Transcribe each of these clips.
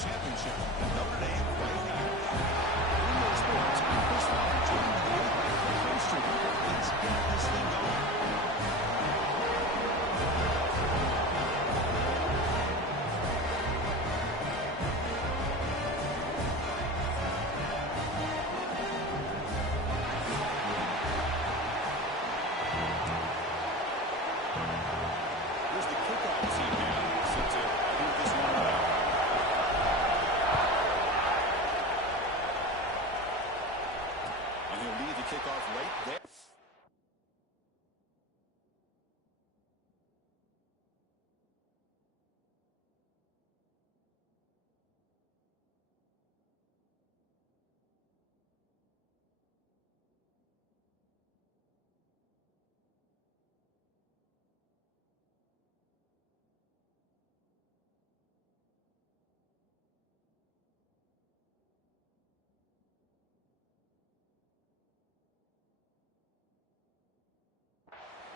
championship. Notre Dame right now. Sports, I'm Chris Waller, joined today by Cliff Roaster. Let's get this thing going. Here's the kickoff team now, set to boot this one out. And he'll lead the kickoff right there.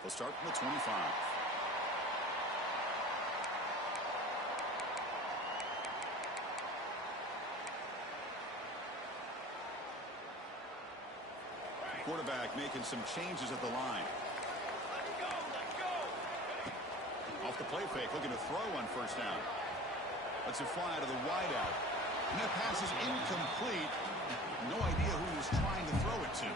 They'll start from the 25. Quarterback making some changes at the line. Off the play fake, looking to throw on first down. Lets it fly to the wideout. And that pass is incomplete. No idea who he was trying to throw it to.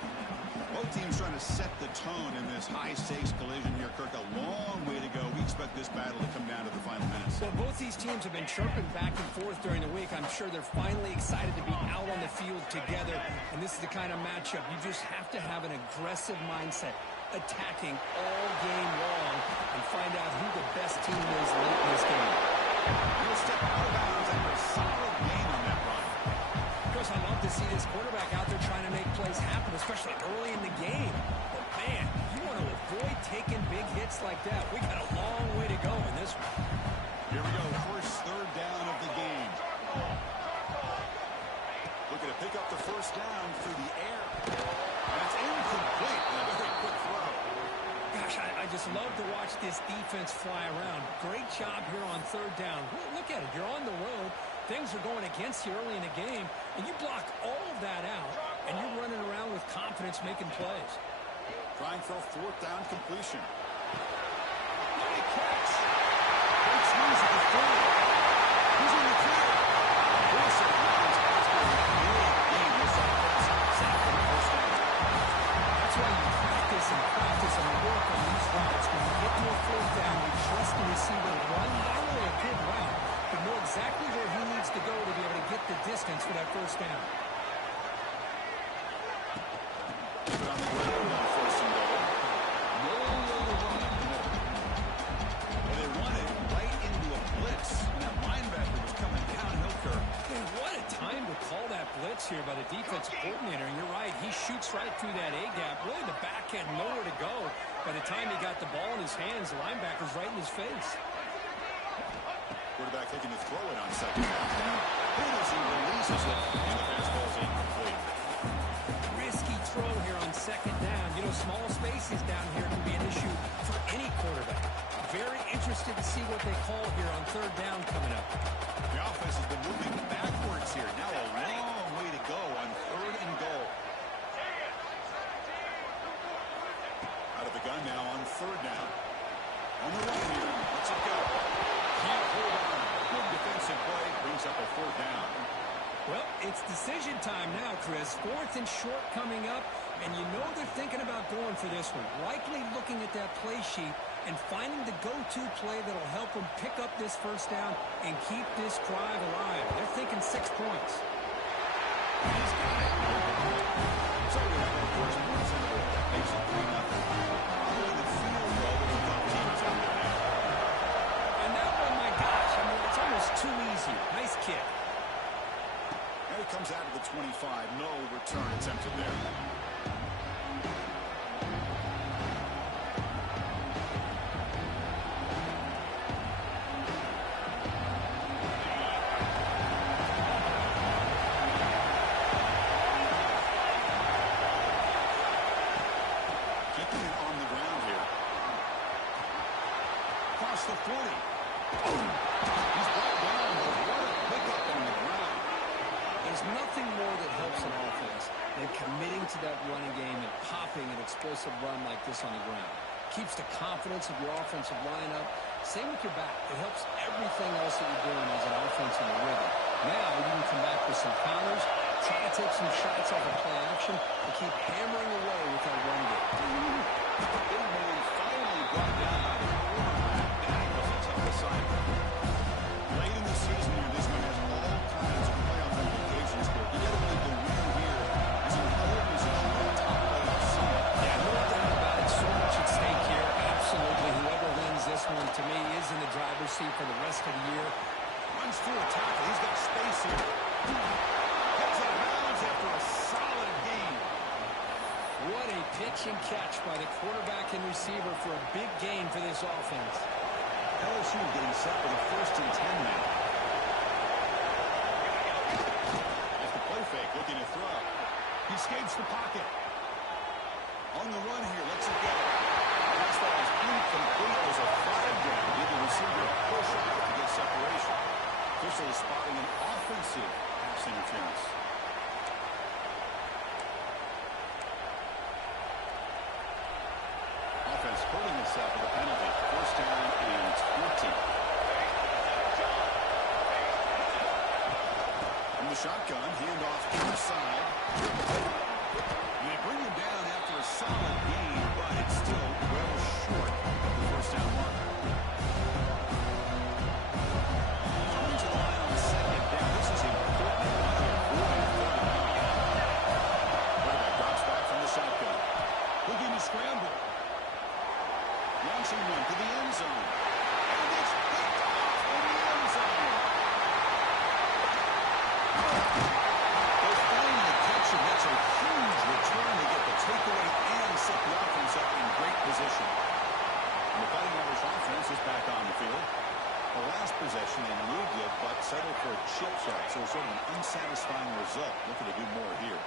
Both teams trying to set the tone in this high-stakes collision here, Kirk. A long way to go. We expect this battle to come down to the final minutes. Well, both these teams have been chirping back and forth during the week. I'm sure they're finally excited to be out on the field together. And this is the kind of matchup you just have to have an aggressive mindset, attacking all game long, and find out who the best team is late in this game. He'll step out of bounds after a solid gain on that run. Chris, I love to see this quarterback out there trying to make plays happen, especially early in the game. But, man, you want to avoid taking big hits like that. We got a long way to go in this one. Here we go, first third down of the game. Looking to pick up the first down through the air. And it's incomplete. A very quick throw. Gosh, I just love to watch this defense fly around. Great job here on third down. Look at it. You're on the road. Things are going against you early in the game, and you block all of that out, and you're running around with confidence making plays. Trying for a fourth down completion. Great catch. Great squeeze at the 30. He's in the clear. Wilson runs after a big game this offense. Set for the first down. That's why you practice and work on these routes. When you get to a fourth down, you trust the receiver run not only a good route, but know exactly where he needs to go to be able to get the distance for that first down. Put on the ground on first and goal. No way to run in the middle. And they run it right into a blitz. And that linebacker was coming downhill curve. Man, what a time to call that blitz here by the defensive coordinator. And you're right, he shoots right through that A-gap. Really, the back had nowhere to go. By the time he got the ball in his hands, the linebacker's right in his face. Quarterback looking to throw it on second down. As he releases it, and the pass ball's incomplete. Risky throw here on second down. You know, small spaces down here can be an issue for any quarterback. Very interested to see what they call here on third down coming up. The offense has been moving backwards here. Now a long way to go on third and goal. Out of the gun now on third down. On the run here. Let's it go. Can't hold on. Good defensive play. Brings up a fourth down. Well, it's decision time now, Chris. Fourth and short coming up, and you know they're thinking about going for this one. Likely looking at that play sheet and finding the go-to play that'll help them pick up this first down and keep this drive alive. They're thinking 6 points. He's got it. So we have our first points in the board. That makes it 3-0. Following the field goal, there's a couple teams out there now. And that one, my gosh, I mean, it's almost too easy. Nice kick. And it comes out of the 25. No return attempted there. Keeping it on the ground here. Across the 40. He's brought down, but what a pickup on the ground. There's nothing more that helps an offense than committing to that running game and popping an explosive run like this on the ground. Keeps the confidence of your offensive lineup. Same with your back. It helps everything else that you're doing as an offense in the rhythm. Now you can come back with some counters, try to take some shots off of play action, and keep hammering away with that run game. Big man finally brought down by the quarterback. That was a tough assignment. Late in the season here, this one has all kinds of playoff implications for it. You got to believe the win here is in pole position for the top playoff seed. Yeah, no doubt about it. So much at stake here. Absolutely. Whoever wins this one, to me, is in the driver's seat for the rest of the year. Runs through a tackle. He's got space here. Gets out of bounds after a solid gain. What a pitch and catch by the quarterback and receiver for a big gain for this offense. LSU getting set for the 1st and 10 now. Off the play fake, looking to throw. He escapes the pocket. On the run here, lets it go. Pass ball is incomplete. There's a flag down. Give the receiver a push out to get separation. Officially spotting an offensive pass interference. Offense hurting itself with a penalty. 1st down and 20. From the shotgun, handoff inside. And they bring him down after a solid gain, but it's still well short of the 1st down mark. Coming to the line on 2nd down. This is important. Quarterback drops back from the shotgun. Looking to scramble. Launching one to the end zone. And it's picked off in the end zone. They finally catch him. That's a huge return to get the takeaway and set the offense up in great position. And the Fighting Irish offense is back on the field. The last possession in real good, but settled for a chip shot. So sort of an unsatisfying result. Looking to do more here.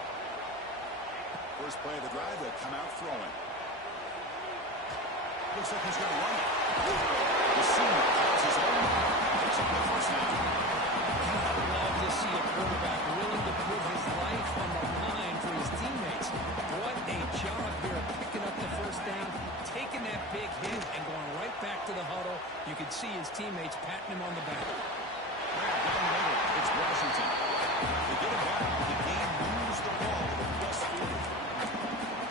First play of the drive, they'll come out throwing. Looks like he's going to run it. The senior calls his own. Picks up the 1st down. I love to see a quarterback willing to put his life on the line for his teammates. What a job here of picking up the 1st down, taking that big hit, and going right back to the huddle. You can see his teammates patting him on the back. Down the middle, it's Washington. They get it back. The game moves the ball to the +40.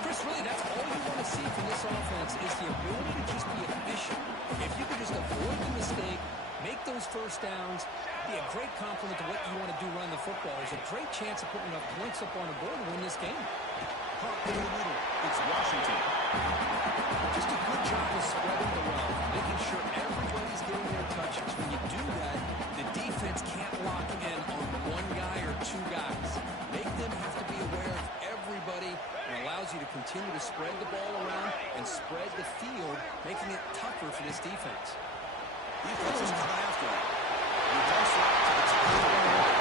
Chris, really, that's all you want to see from this offense is the ability to just be efficient. If you can just avoid the mistake, make those 1st downs, be a great compliment to what you want to do running the football. There's a great chance of putting enough points up on the board to win this game. Park in the middle. It's Washington. Just a good job of spreading the wealth, making sure everybody's getting their touches. When you do that, the defense can't lock in on one guy or 2 guys. Make them have to be aware of everybody. It allows you to continue to spread the ball around and spread the field, making it tougher for this defense. Defense is coming after him. He dumps it to the top of the line.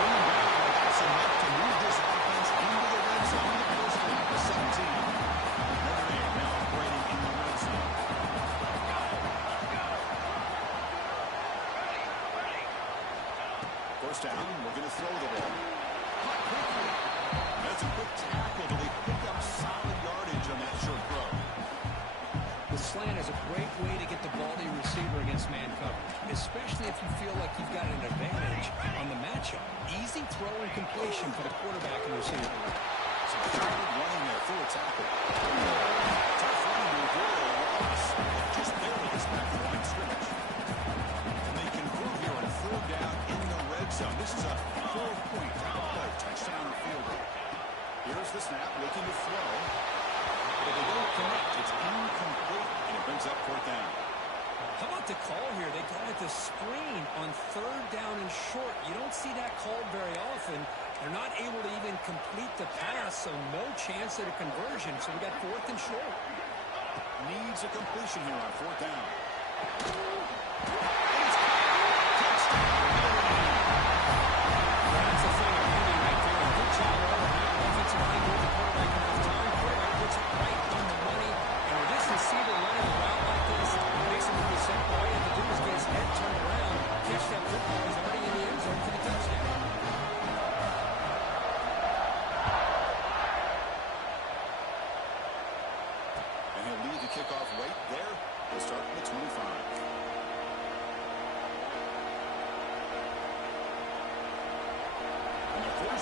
Bringing back, that's enough to move this offense into the red zone. The 1st down to 17. Notre Dame now operating in the red zone. First down, we're going to throw the ball. That's a quick tackle, but they pick up solid yardage on that short throw. The slant is a great way to get the ball to your receiver against man coverage, especially if you feel like you've got an advantage on the matchup. Easy throw and completion for the quarterback and receiver. So solid running there through a tackle. Tough run to avoid a loss. Just barely gets back to the line of scrimmage. And they convert here on 3rd down in the red zone. This is a 4-point play, touchdown or field goal. Here's the snap, looking to throw. But they don't connect. It's incomplete, and it brings up 4th down. How about the call here? They call it the screen on 3rd down and short. You don't see that called very often. They're not able to even complete the pass, so no chance at a conversion. So we got 4th and short. Needs a completion here on 4th down. That's the thing I'm hitting right there. A good job all around. Offensive line moving the quarterback enough time. Quarterback puts it right on the money. And with this receiver running a route like this, it makes him really simple. All you have to do is get his head turned around, catch that football. He's already in the end zone for the touchdown.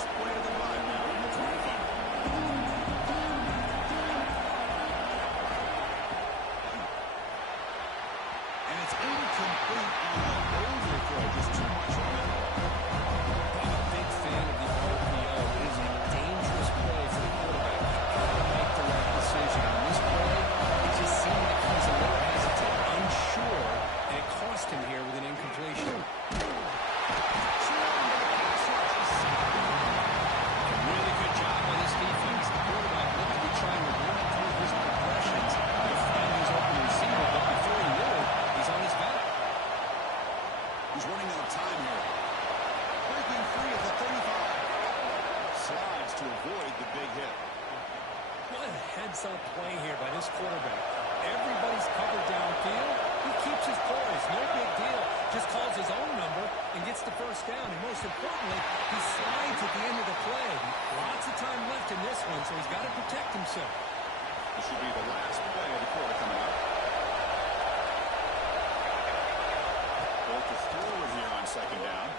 first play of the drive now in the 25. And it's incomplete on the overthrow. Just too much on it. I'm a big fan of the RPO. It is a dangerous play for the quarterback. He's got to make the right decision. On this play, it just seemed like he's a little hesitant, unsure, and it cost him here with an incompletion. A really good job by this defense. The quarterback looked to be trying to run through his progressions to find his open receiver, but before he knew it, he's on his back. He's running out of time here. Breaking free at the 35. Slides to avoid the big hit. What a heads-up play here by this quarterback. Everybody's covered downfield. He keeps his poise. No big deal. Just calls his own number and gets the first down. And most importantly, he slides at the end of the play. Lots of time left in this one, so he's got to protect himself. This should be the last play of the quarter coming up. Both to throw it here on second down.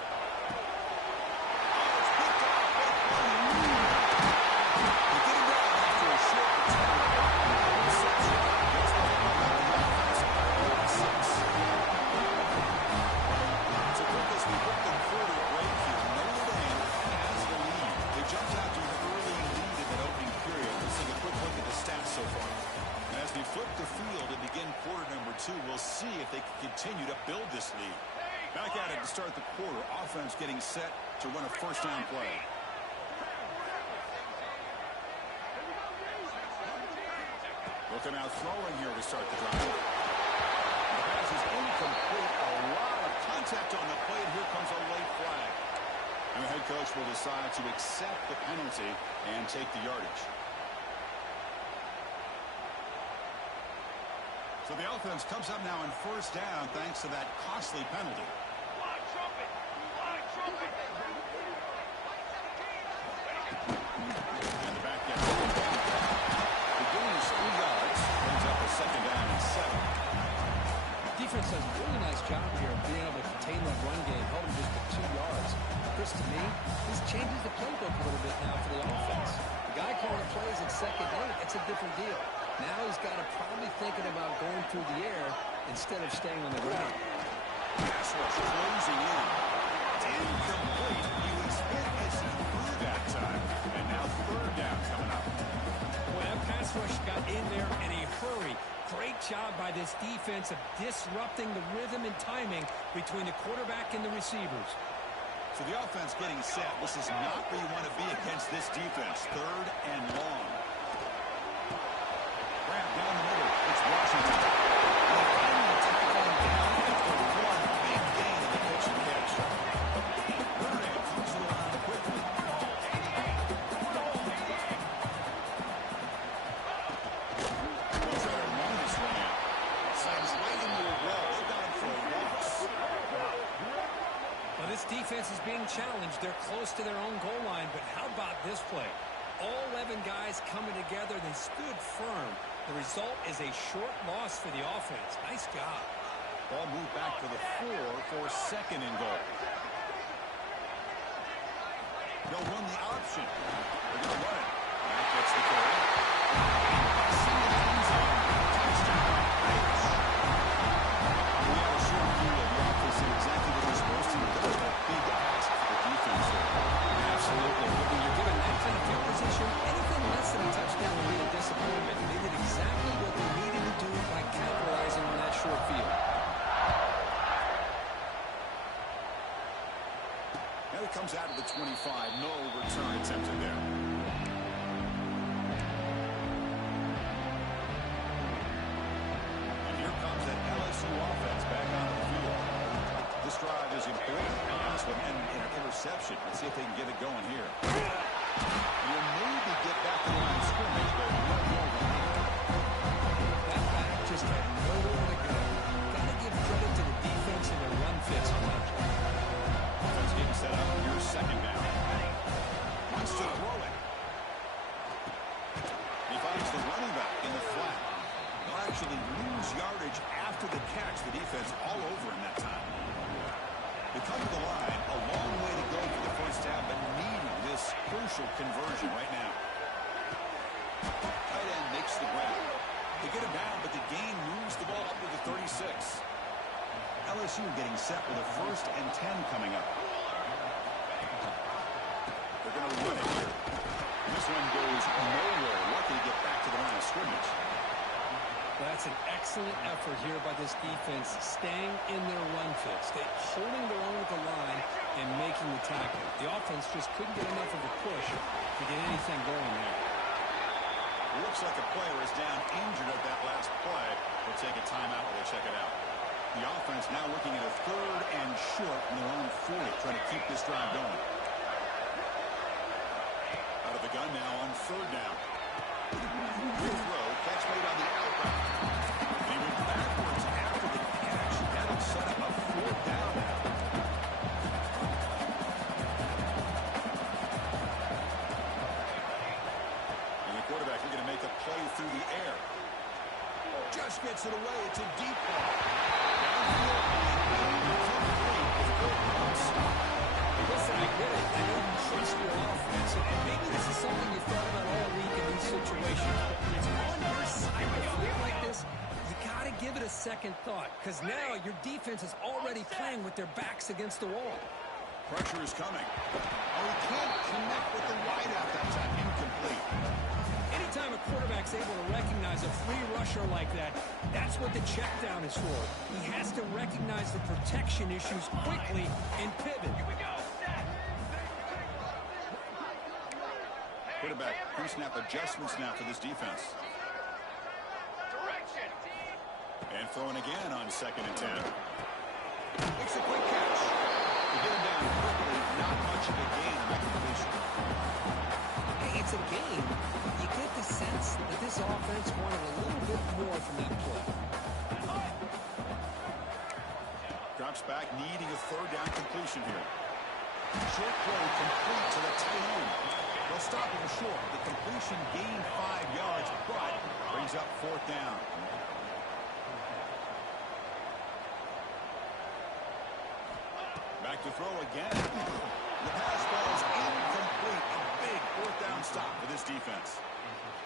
We'll see if they can continue to build this lead. Back at it to start the quarter. Offense getting set to run a first down play. Looking out throwing here to start the drive. The pass is incomplete. A lot of contact on the play, and here comes a late flag. And the head coach will decide to accept the penalty and take the yardage. So the offense comes up now in first down thanks to that costly penalty. And the back gets it. The gain is 3 yards. Brings up a second down and 7. Defense does a really nice job here of being able to contain that run game, held him just to 2 yards. Chris, to me, this changes the playbook a little bit now for the offense. The guy calling plays at second eight, it's a different deal. Now he's got to probably thinking about going through the air instead of staying on the ground. Pass rush closing in. It's incomplete. He was hit as he threw that time. And now third down coming up. Boy, that pass rush got in there in a hurry. Great job by this defense of disrupting the rhythm and timing between the quarterback and the receivers. So the offense getting set. This is not where you want to be against this defense. Third and long. Grab down the middle. It's Washington. They finally tackle him down after one big gain in the pitch and catch. Murray comes around quickly. They'll try to run this one in. Sends right into a wall. They got him for a loss. Well, this defense is being challenged. They're close to their own goal line, but how about this play? All 11 guys coming together. They stood firm. The result is a short loss for the offense. Nice job. Ball moved back to the 4 for second and goal. They'll run the option. They're going to run it. That gets the goal. We have a short view of the offense and exactly what they're supposed to do. That was a big task for the defense. Absolutely. But when you're given that kind of field position, anything less than a touchdown will be a disappointment. They did exactly what they needed to do by capitalizing on that short field. Now it comes out of the 25. No return attempted there. And here comes that LSU offense back onto the field. This drive is important. This one ended in an interception. Let's see if they can get it going here. You'll maybe get back to the line of scrimmage, but no more than that. That back just had nowhere to go. Got to give credit to the defense and their run fits on that play. Offense getting set up. Here's second down. Wants to throw it. He finds the running back in the flat. They'll actually lose yardage after the catch. The defense all over him that time. They come to the line. A long way to go for the first down, but needing this crucial conversion right now. Tight end makes the grab. They get him down, but the gain moves the ball up to the 36. LSU getting set with a 1st and 10 coming up. They're going to run it here. This one goes nowhere. Lucky to get back to the line of scrimmage. That's an excellent effort here by this defense, staying in their run fits, holding their own at the line and making the tackle. The offense just couldn't get enough of a push to get anything going there. Looks like a player is down injured at that last play. They'll take a timeout while they check it out. The offense now looking at a 3rd and short in their own 40, trying to keep this drive going. Out of the gun now on 3rd down. Good throw, catch made on the out route. He went backwards after the catch. That'll set up a 4th down now. And the quarterback looking to make a play through the air. Just gets it away. It's a deep ball. Downfield and incomplete with good runs. Listen, I get it. I know you trust your offense, and maybe this is something you thought about all week in these situations. But it's on your side to feel like this. You got to give it a second thought, because now your defense is already playing with their backs against the wall. Pressure is coming. Oh, he can't connect with the wideout. That's an incomplete. Anytime a quarterback's able to recognize a free rusher like that, that's what the check down is for. He has to recognize the protection issues quickly and pivot. Quarterback pre-snap adjustments now for this defense. And throwing again on 2nd and 10. Makes a quick catch. To get him down quickly, not much of a gain on that completion. Hey, it's a game. You get the sense that this offense wanted a little bit more from that play. Drops back, needing a 3rd down completion here. Short throw complete to the tight end. They'll stop him short. The completion gained 5 yards, but brings up 4th down. Back to throw again. The pass ball is incomplete. A big 4th down stop for this defense.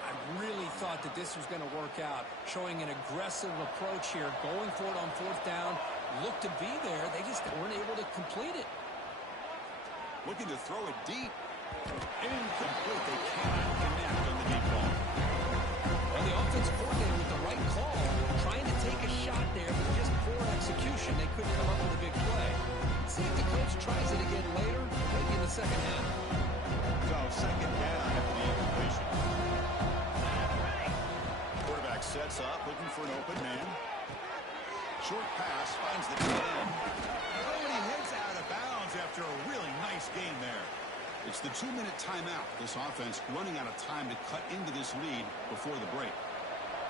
I really thought that this was going to work out, showing an aggressive approach here, going for it on 4th down. Looked to be there. They just weren't able to complete it. Looking to throw it deep. Incomplete. They cannot connect on the deep ball. Well, the offensive coordinator with the right call, trying to take a shot there, but just poor execution. They couldn't come up with a big play. See if the coach tries it again later, maybe in the 2nd half. So 2nd down after the incompletion. Quarterback sets up, looking for an open man. Short pass finds the tight end. Oh, and he heads out of bounds after a really nice game there. It's the 2-minute timeout. This offense running out of time to cut into this lead before the break.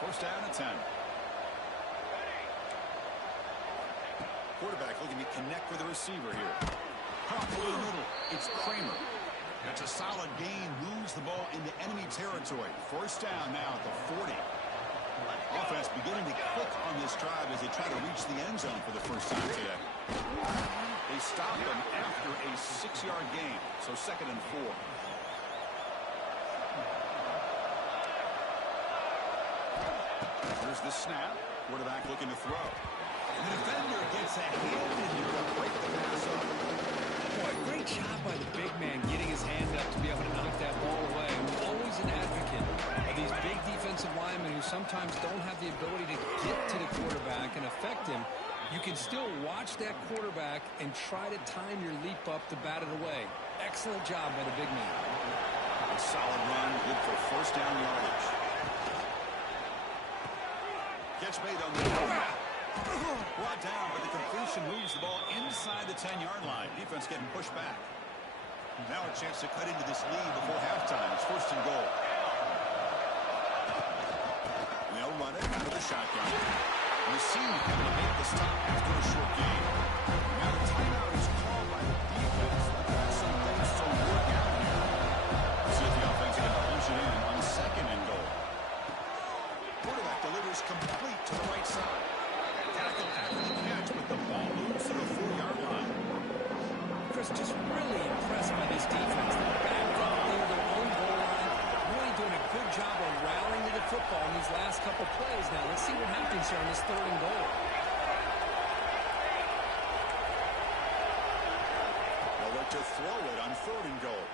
1st down and 10. Quarterback looking to connect with the receiver here. Pop through the middle. It's Kramer. That's a solid gain. Moves the ball into enemy territory. 1st down now at the 40. Offense beginning to click on this drive as they try to reach the end zone for the first time today. They stop them after a 6-yard gain, so 2nd and 4. Here's the snap. Quarterback looking to throw. And the defender gets a hand in here to break the pass up. Boy, great job by the big man getting his hand up to be able to knock that ball away. I'm always an advocate of these big defensive linemen who sometimes don't have the ability to get to the quarterback and affect him. You can still watch that quarterback and try to time your leap up to bat it away. Excellent job by the big man. A solid run, good for 1st down yardage. Catch made on the brought down, but the completion moves the ball inside the 10-yard line. Defense getting pushed back. Now a chance to cut into this lead before halftime. It's 1st and goal. And they'll run it out of the shotgun. And the seam able to make the stop after a short game. Now the timeout is called by the defense. They've got some things to work out here. Let's see if the offense can push it in on 2nd and goal. Quarterback delivers complete to the right side. Tackle after the catch, but the ball moves to the 4-yard line. Chris, just really impressed by this defense. They're backed up there. here on this 3rd and goal. They'll look to throw it on 3rd and goal.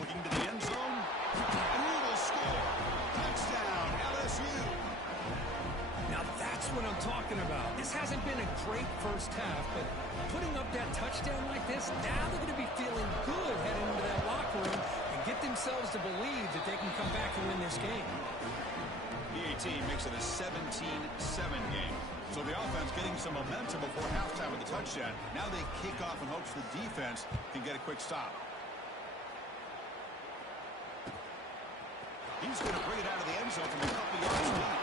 Looking to the end zone. And he will score. Touchdown, LSU. Now that's what I'm talking about. This hasn't been a great first half, but putting up that touchdown like this, now they're going to be feeling good heading into that locker room and get themselves to believe that they can come back and win this game. PAT makes it a 17-7 game. So the offense getting some momentum before halftime with the touchdown. Now they kick off in hopes the defense can get a quick stop. He's going to bring it out of the end zone from a couple yards deep.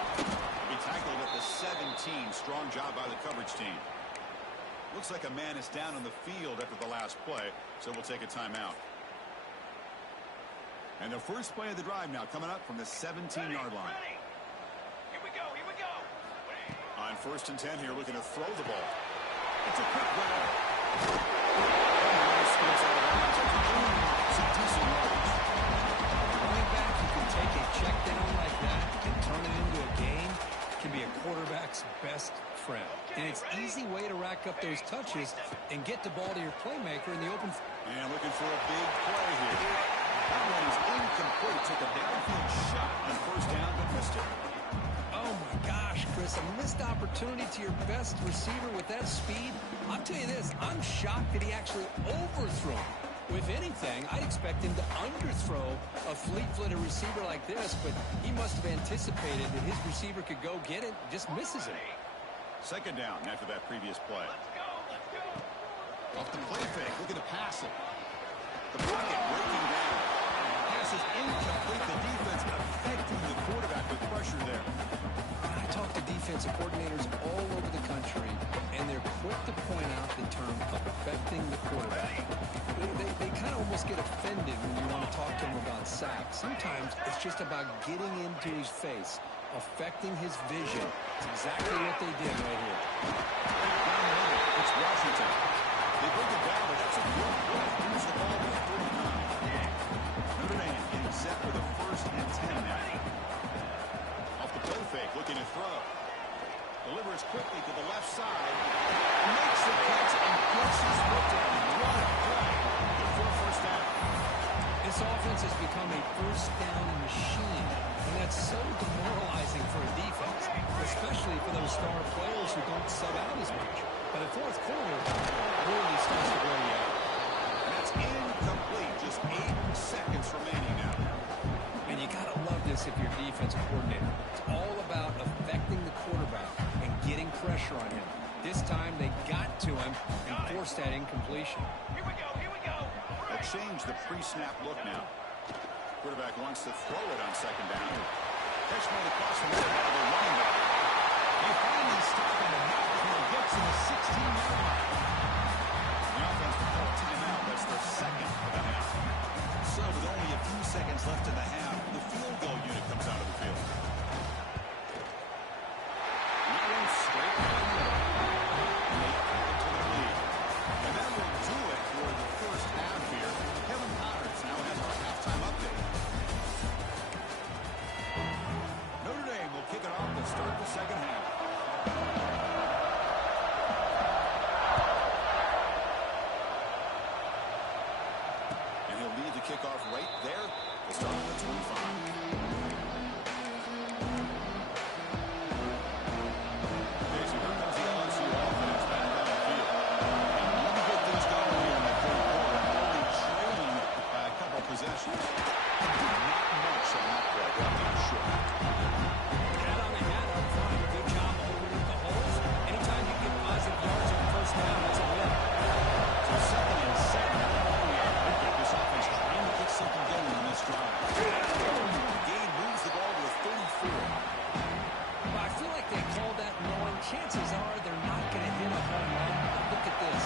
He tackled at the 17. Strong job by the coverage team. Looks like a man is down on the field after the last play, so we'll take a timeout. And the first play of the drive now coming up from the 17-yard line. Here we go, here we go. On 1st and 10 here, looking to throw the ball. It's a quick grab. Some decent yards. Running back who can take a check down like that and turn it into a game can be a quarterback's best friend. And it's an easy way to rack up those touches and get the ball to your playmaker in the open. And looking for a big play here. That one is incomplete. Took a downfield shot on 1st down, but missed it. Oh my gosh, Chris, a missed opportunity to your best receiver with that speed. I'll tell you this, I'm shocked that he actually overthrew him. If anything, I'd expect him to underthrow a fleet-footed receiver like this, but he must have anticipated that his receiver could go get it, just misses it. 2nd down after that previous play. Let's go. Off the play fake, looking to pass it. The pocket breaking down. Pass is incomplete. The defense affecting the quarterback with pressure there. I talk to defensive coordinators all over the country, and they're quick to point out the term affecting the quarterback. They kind of almost get offended when you want to talk to them about sacks. Sometimes it's just about getting into his face, affecting his vision. It's exactly what they did right here. It's Washington. They bring it down, but that's a good play. Here's the ball with 39. Notre Dame getting set for the 1st and 10 now. Off the play fake, looking to throw. Delivers quickly to the left side. Makes the catch and gets his foot down. What a play. Good for a 1st down. This offense has become a 1st down machine, and that's so demoralizing for a defense, especially for those star players who don't sub out as much. By the 4th quarter, really starts to wear you out. That's incomplete. Just 8 seconds remaining now. And you got to love this if you're a defensive coordinator. It's all about affecting the quarterback and getting pressure on him. This time they got to him and forced that incompletion. Here we go, here we go. They'll change the pre-snap look now. Quarterback wants to throw it on 2nd down. Catch made across the middle by the running back. They finally stop him and now he gets to the 16-yard line. The offense will call a timeout. That's their 2nd of the half. So with only a few seconds left in the half, the field goal unit comes out of the field. That one straight down the middle. And they add it to their lead. And that will do it for the first half here. Kevin Powers now has our halftime update. Notre Dame will kick it off to start the 2nd half. And he'll lead the kickoff right there to start the 25. Possessions. Not much on that play. Sure. Pat on the head up front. Good job opening the holes. Anytime you get positive yards on 1st down, that's a win. So 2nd and 7. I think this offense trying to get something going on this drive. The game moves the ball to a 34. Well, I feel like they called that knowing chances are they're not going to hit a home run. Look at this.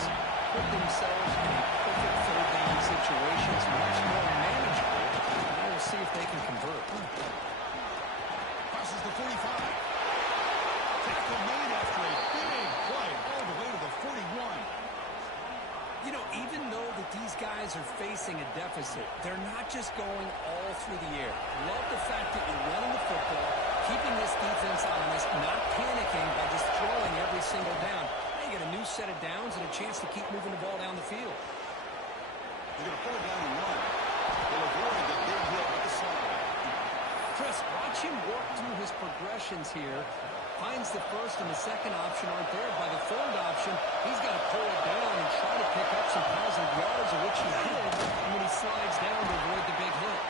Put themselves in a perfect 3rd down situation. It's much more manageable guys are facing a deficit, they're not just going all through the air. Love the fact that you're running the football, keeping this defense honest, not panicking by just throwing every single down. They get a new set of downs and a chance to keep moving the ball down the field. They're going to pull it down and run. They'll avoid the big hit with the slide. Chris, watch him work through his progressions here. Finds the first and the second option aren't there. By the third option, he's got to pull it down and try to pick up some positive yards, of which he did when he slides down to avoid the big hit.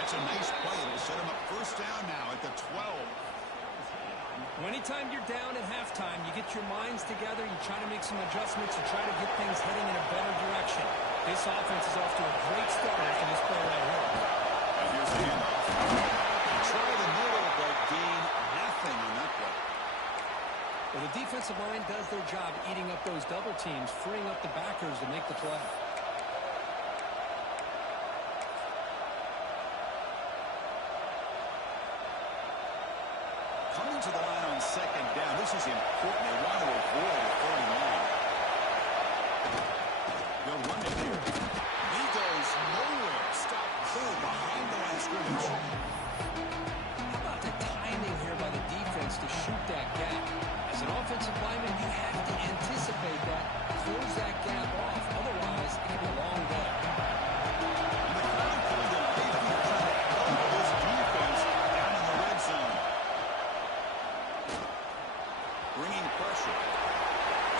That's a nice play. It'll set him up first down now at the 12. Anytime you're down at halftime, you get your minds together, you try to make some adjustments, you try to get things heading in a better direction. This offense is off to a great start after this play right here. And here's the handoff. Try the middle, but gain nothing on that play. Well, the defensive line does their job eating up those double teams, freeing up the backers to make the play. Coming to the line on second down. This is important. They want to avoid a 39. They'll run it here. He goes nowhere. Stop cold behind the line of scrimmage. How about the timing here by the defense to shoot that gap? As an offensive lineman, you have to anticipate that, close that gap off. Otherwise, it can be a long day. And the crowd called it basically trying to help this defense down in the red zone. Bringing pressure.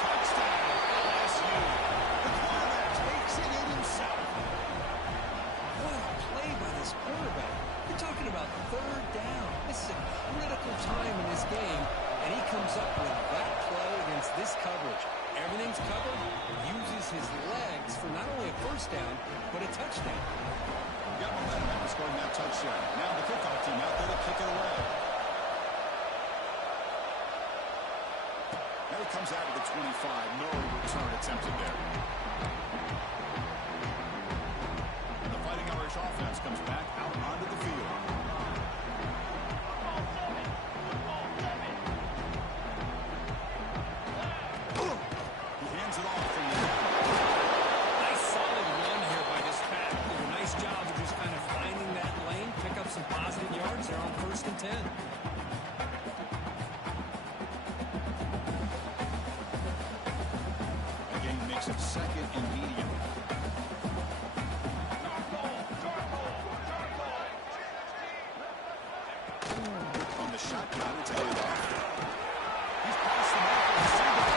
Touchdown, LSU. The quarterback takes it in himself. What a play by this quarterback. You're talking about third down. This is a critical time in this game, and he comes up with that play against this coverage. Everything's covered. Uses his legs for not only a first down, but a touchdown. Got momentum after scoring that touchdown. Now the kickoff team out there to kick it away. Now he comes out of the 25. No return attempted there. The Fighting Irish offense comes back out onto the field. He hands it off from the Nice solid run here by this pack. Did a nice job of just kind of finding that lane, pick up some positive yards there on 1st and 10. Again, makes it second and medium. On the shotgun, it's handoff. He's passed him off on the single.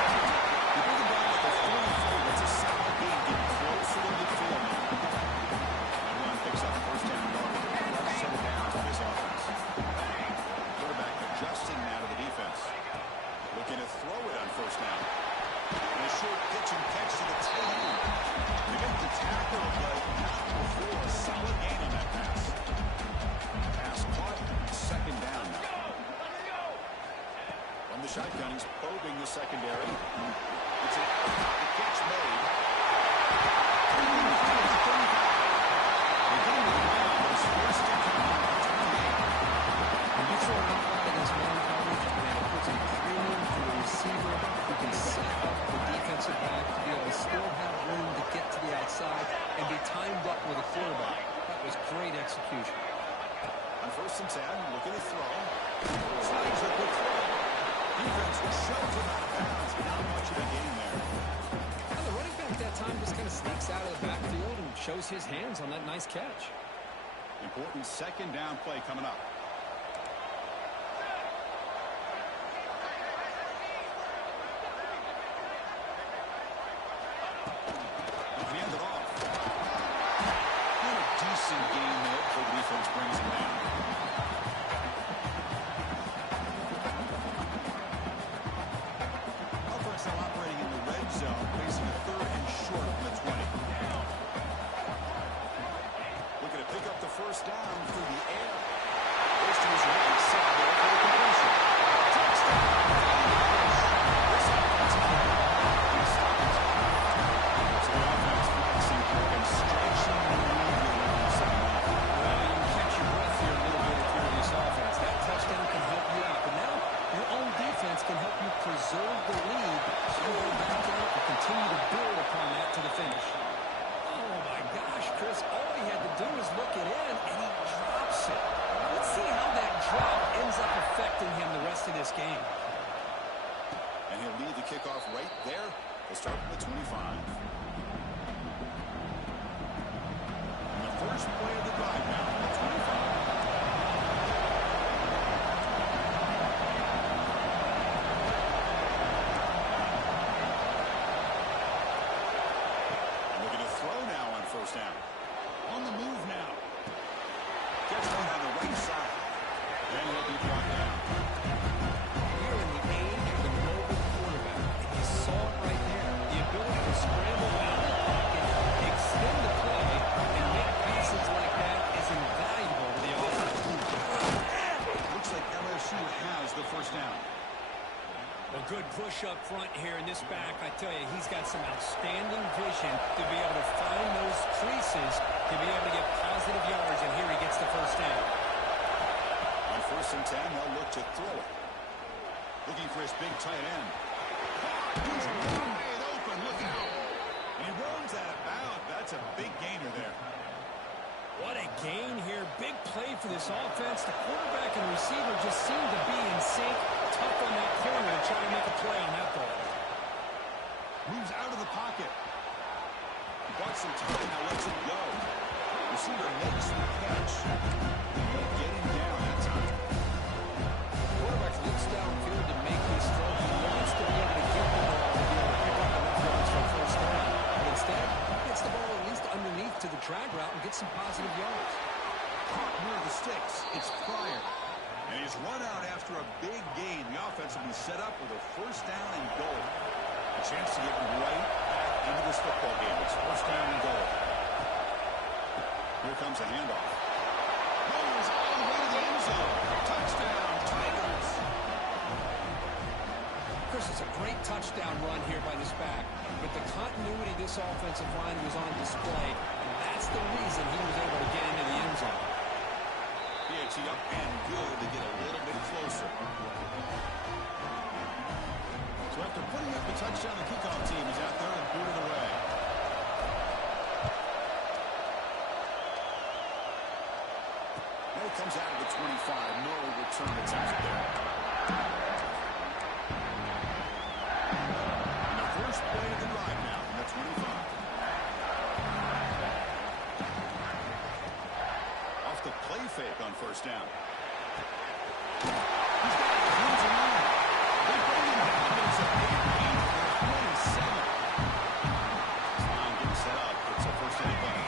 You bring him down at the 44. It's a solid game. Getting closer to midfield now. Everyone picks up first down yardage. Fresh set of downs for this offense. Quarterback adjusting now to the defense. Looking to throw it on first down. And a short pitch and catch to the tight end. They make the tackle, but not before a solid gain on that pass. Pass caught. Second down now. From the shotgun, he's probing the secondary. It's an the catch made. When you throw an outside against man coverage, man, it puts a premium to a receiver who can set up the defensive back to be able to still have room to get to the outside and be timed up with a quarterback. That was great execution. On 1st and 10, looking to throw. Slides a quick throw. Defense shoves him out of bounds. Not much of a gain there. Now, the running back that time just kind of sneaks out of the backfield and shows his hands on that nice catch. Important second down play coming up. Hand it off. Not a decent game there before the defense brings him down. Offense now operating in the red zone, facing a 3rd and short from the 20. Looking to pick up the first down through the air. Goes to his right side there for the completion. Touchdown. This offense is so the offense flexing and stretching the lead here on the second half. Well, you can catch your breath here a little bit if you're this offense. That touchdown can help you out. But now your own defense can help you preserve the lead so you go back out and continue to build upon that to the finish. Oh, my do is look it in, and he drops it. Let's see how that drop ends up affecting him the rest of this game. And he'll lead the kickoff right there. They'll start from the 25. And the first play of the drive now, the 25. Down. On the move now. Gets one on the right side. And he'll be brought down. Here in the age of the mobile quarterback, and you saw it right there. The ability to scramble out of the pocket, extend the play, and make passes like that is invaluable to the offense. Looks like LSU has the first down. A good push up front here in this back. I tell you, he's got some outstanding vision to be able to find those creases, to be able to get positive yards, and here he gets the first down. On 1st and 10, they'll look to throw it. Looking for his big tight end. He's wide open. Look out. And he runs out of bounds. That's a big gainer there. What a gain here. Big play for this offense. The quarterback and receiver just seem to be in sync. Tough on that corner to try to make a play on that ball. Moves out of the pocket. He got some time, now lets it go. Receiver makes the catch. He'll get him down that time. Quarterback looks downfield to make this throw. He wants to be able to get the ball to be able to pick up enough yards for a first down. But instead, he gets the ball at least underneath to the drag route and gets some positive yards. Caught near the sticks. It's Pryor. And he's run out after a big gain. The offense will be set up with a first down and goal. A chance to get right back into this football game. It's first down and goal. Here comes a handoff. Goes all the way to the end zone. Touchdown, Tigers. Chris, it's a great touchdown run here by this back. But the continuity of this offensive line was on display. And that's the reason he was able to get into the end zone. PAT up and good to get a little bit closer. So after putting up the touchdown, the kickoff team is out there and booted away. Now it comes out of the 25. No return attempt there. And the first play of the drive now from the 25. The play fake on first down. He's got his hands around. They bring him down, but it's a big gain for 27. Line getting set up. It's a first down play.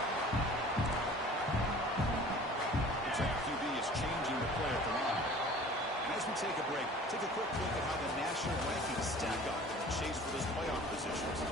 Looks like QB is changing the play at the line. And as we take a break, take a quick look at how the national rankings stack up in the chase for those playoff positions.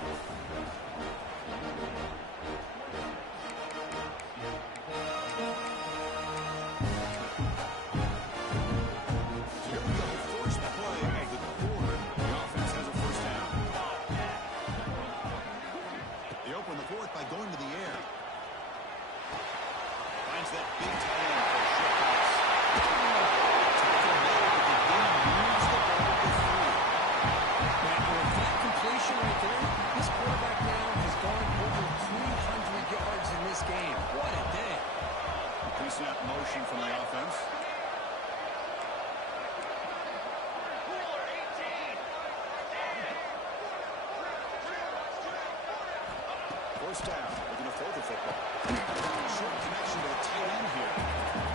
Snap motion from the offense. First down, looking to throw the football. Short connection to the tight end here.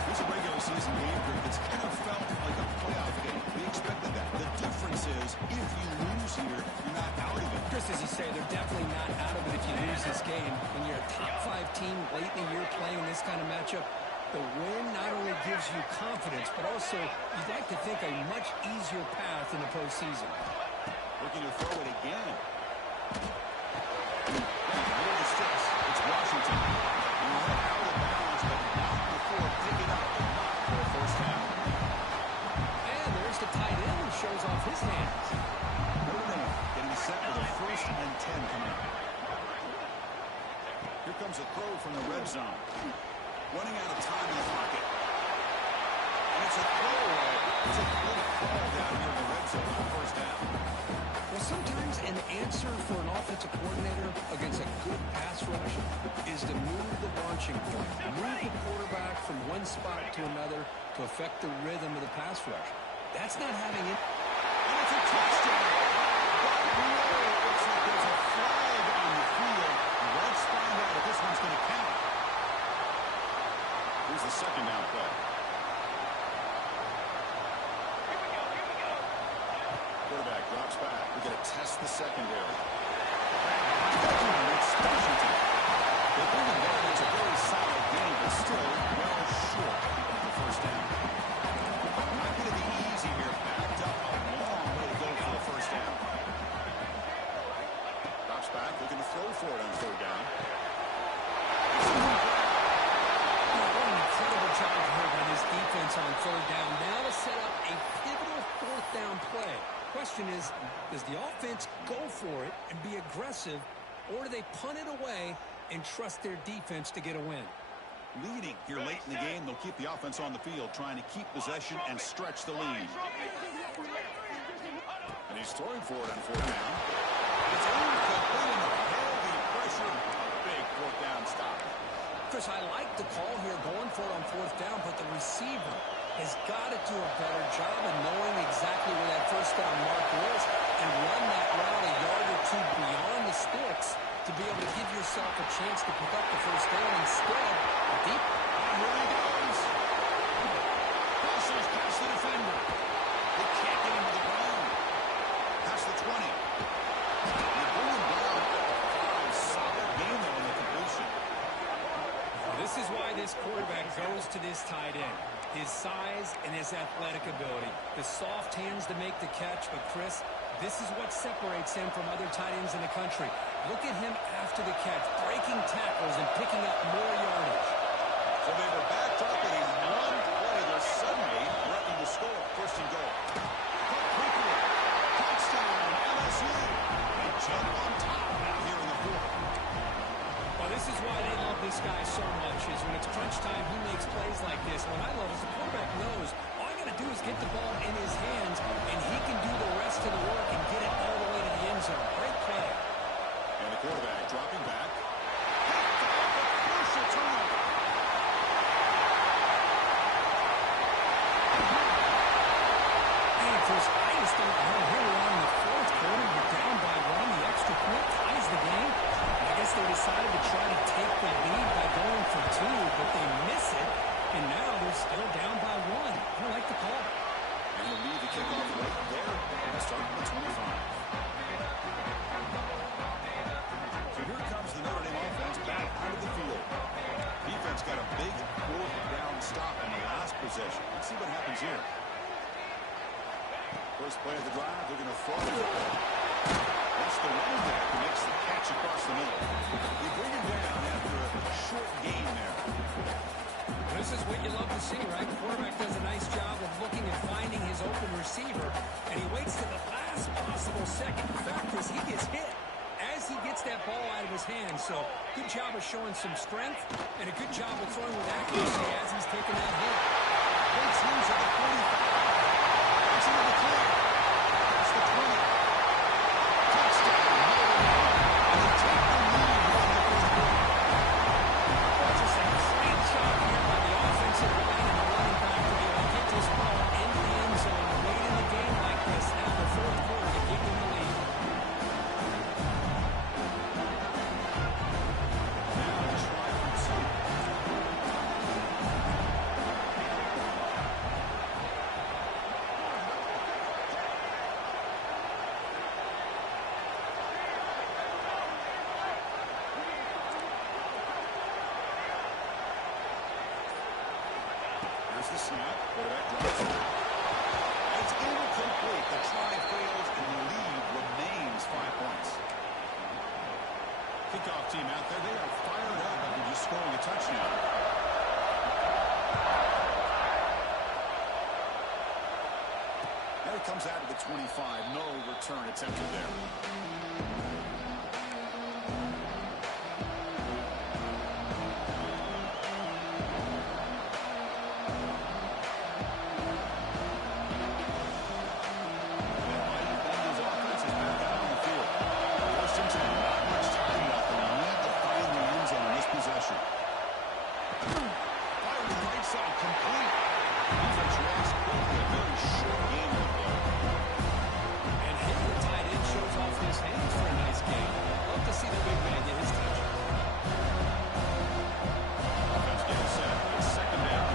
This is a regular season game group. It's kind of felt like a playoff game. We expected that. The difference is, if you lose here, you're not out of it. Chris, as you say, they're definitely not out of it if you lose this game. When you're a top-5 team late in the year playing this kind of matchup, the win not only gives you confidence, but also you'd like to think a much easier path in the postseason. Looking to throw it again. Near the sticks. It's Washington. And let out of bounds, but not before picking up the knock for a first down. And there's the tight end who shows off his hands. Notre Dame getting set with a 1st and 10 coming up. Here comes a throw from the red zone. Running out of time in the pocket. And it's a throwaway. It's a good call down here in the red zone on first down. Well, Sometimes an answer for an offensive coordinator against a good pass rush is to move the launching point, move the quarterback from one spot to another to affect the rhythm of the pass rush. That's not having it. And it's a touchdown. But no, looks like there's a flag on the field. Let's find out if this one's going to count. Here's the second down play. Quarterback drops back. We're going to test the secondary. It's special team. They bring it down. It's a very solid game, but still well short of the first down. Not going to be easy here. Backed up a long way to go for a first down. Drops back, looking to throw for it on third down. What an incredible job here by this defense on third down. Now to set up a pivotal fourth down play. Question is, does the offense go for it and be aggressive, or do they punt it away and trust their defense to get a win? Leading here late in the game, they'll keep the offense on the field, trying to keep possession and stretch the lead. And he's throwing for it on fourth down. It's incomplete under heavy pressure. Big fourth down stop. Chris, I like the call here going for it on fourth down, but the receiver has got to do a better job of knowing exactly where that first down marker is and run that route a yard or two beyond the sticks to be able to give yourself a chance to pick up the first down instead. Deep. Here he goes. Passes past the defender. They can't get him to the ground. Past the 20. They bring him down at the 5. Solid game though in the completion. This is why this quarterback goes to this tight end. His size and his athletic ability. The soft hands to make the catch, but Chris, this is what separates him from other tight ends in the country. Look at him after the catch, breaking tackles and picking up more yardage. So they were backed up and in one play, they're suddenly threatening to score. First and goal. Cut quickly. Touchdown, LSU. They jump on top now here in the fourth. Well, this is why they love this guy so much, is when it's crunch time, he makes plays like this. What I love is the quarterback knows all I got to do is get the ball in his hands, and he can do the rest of the work and get it all the way to the end zone. Great play. And the quarterback dropping back. Crucial turnover. Man, Chris, I just don't know. Here we are in the fourth quarter. You're down by one. The extra point ties the game. I guess they decided to try to take the lead by going for two, but they miss it, and now they're still down by one. I don't like the call. And he'll lead the kickoff right there. Starting at 25. So here comes the Notre Dame offense back out of the field. Defense got a big fourth down stop in the last possession. Let's see what happens here. First play of the drive, they're going to throw it. That's the running back who makes the catch across the middle. They bring him down after a short gain there. This is what you love to see, right? The quarterback does a nice job of looking and finding his open receiver, and he waits to the last possible second. The fact is, he gets hit as he gets that ball out of his hands. So, good job of showing some strength, and a good job of throwing with accuracy as he's taking that hit. Big teams at the 45. It's into the clear. That's the 20. Touchdown, Notre Dame. And they take the lead here in the fourth quarter. Just a great job here by the offensive line and the running back to be able to get this ball into the end zone late in the game like this. Now in the fourth quarter to give them the lead. Now try for two. Here's the snap. Quarterback drops it. It's incomplete. The try fails, and the lead remains 5 points. Kickoff team out there. They are fired up after just scoring a touchdown. There it comes out of the 25. No return attempted there. Bengals offense is back out on incomplete. Defense reacts quickly. A very short game of play. And here the tight end shows off his hands for a nice game. Love to see the big man get his touch. Offense getting set. It's second down.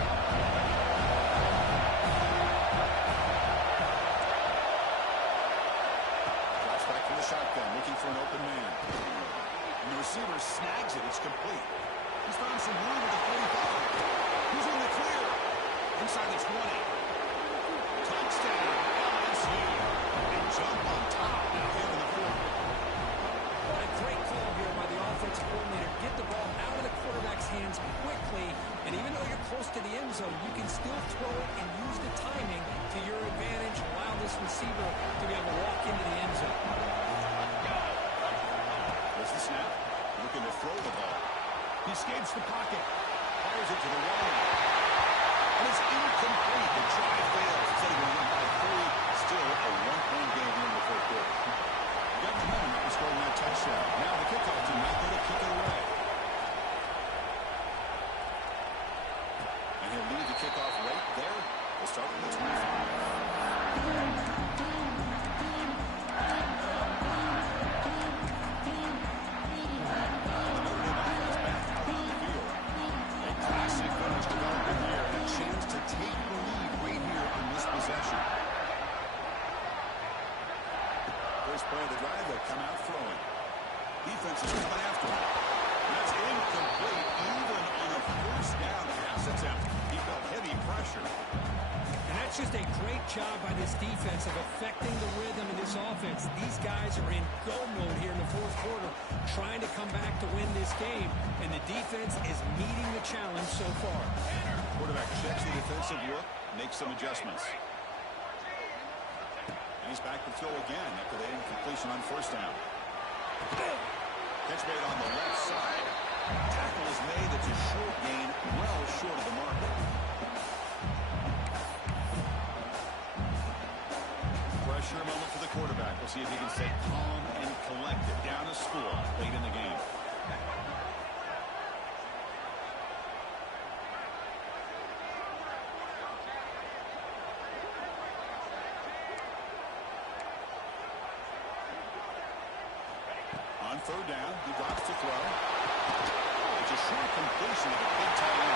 Drops back from the shotgun, looking for an open man. And the receiver snags it. It's complete. He's found some room at the 45. He's in the clear. Inside the 20. Touchdown, LSU. And jump on top now here in the fourth. A great call here by the offensive coordinator. Get the ball out of the quarterback's hands quickly, and even though you're close to the end zone, you can still throw it and use the timing to your advantage. Allow this receiver to be able to walk into the end zone. There's the snap. Looking to throw the ball. He escapes the pocket. Fires it to the wall. And it's incomplete. The try fails. Instead of going by 3, still a one-point game here in the fourth quarter. Got momentum after scoring that touchdown. Now the kickoff team out there to kick it away. And he'll lead the kickoff right there. We'll start with the 25. First play of the drive, they'll come out throwing. Defense is coming after him. That's incomplete, even on a first down pass attempt. He felt heavy pressure. And that's just a great job by this defense of affecting the rhythm of this offense. These guys are in go mode here in the fourth quarter, trying to come back to win this game, and the defense is meeting the challenge so far. Quarterback checks the defensive look, makes some adjustments. And he's back to throw again after the incompletion on first down. Catch made on the left side. Tackle is made. It's a short gain, well short of the mark. Pressure moment for the quarterback. We'll see if he can stay calm and collected. Down a score late in the game. On third down, he drops to throw. It's a short completion of a big tight end.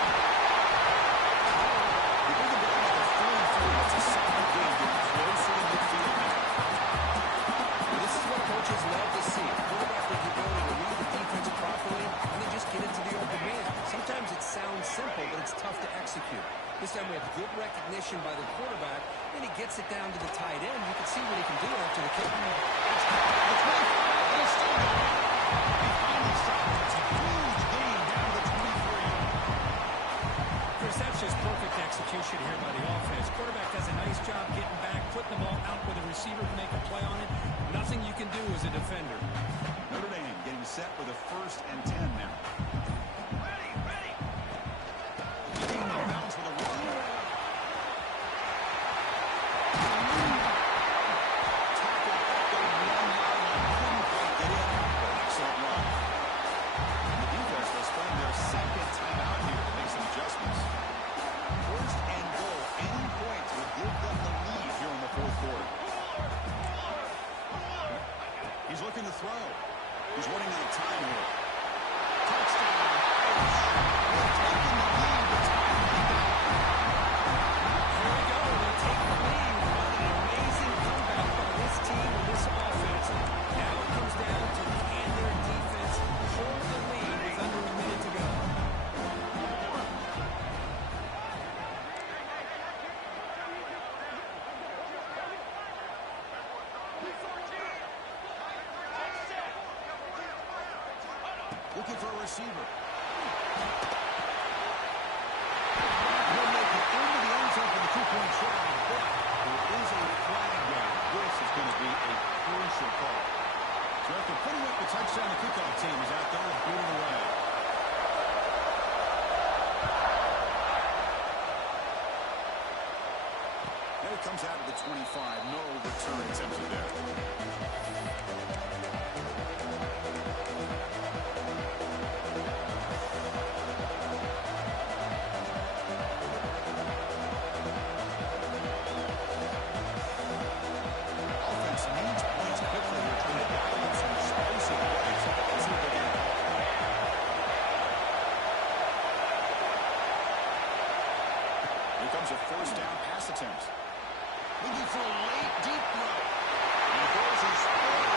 They bring him down at the 43. It's a solid game, getting closer to midfield now. This is what coaches love to see. A quarterback with the ability to read the defense properly and then just get into the open man. Sometimes it sounds simple, but it's tough to execute. This time we have good recognition by the quarterback, and he gets it down to the tight end. You can see what he can do after the kick. Chris, that's just perfect execution here by the offense. Quarterback does a nice job getting back, putting the ball out where the receiver can make a play on it. Nothing you can do as a defender. Notre Dame getting set with a 1st and 10 now. Ready. Getting out of bounds for the run. Tackle at the 1 yard line. Couldn't quite get in, but excellent run. And the defense will spend their second time out here to make some adjustments. 1st and goal. Any points would give them the lead here in the fourth quarter. He's looking to throw. He's running out of time here. Touchdown. They're taking the lead. The time to be back. Here we go. They take the lead. What an amazing comeback by this team and this offense. Now it comes down to can their defense hold the lead with under a minute to go. Looking for a receiver. He'll make it into the end zone for the 2-point try, but there is a flag down. This is going to be a crucial call. So after putting up the touchdown, the kickoff team is out there booting away. And it comes out of the 25. No return attempted there. becomes a first down pass attempt. Looking for a late, deep throw. And he throws his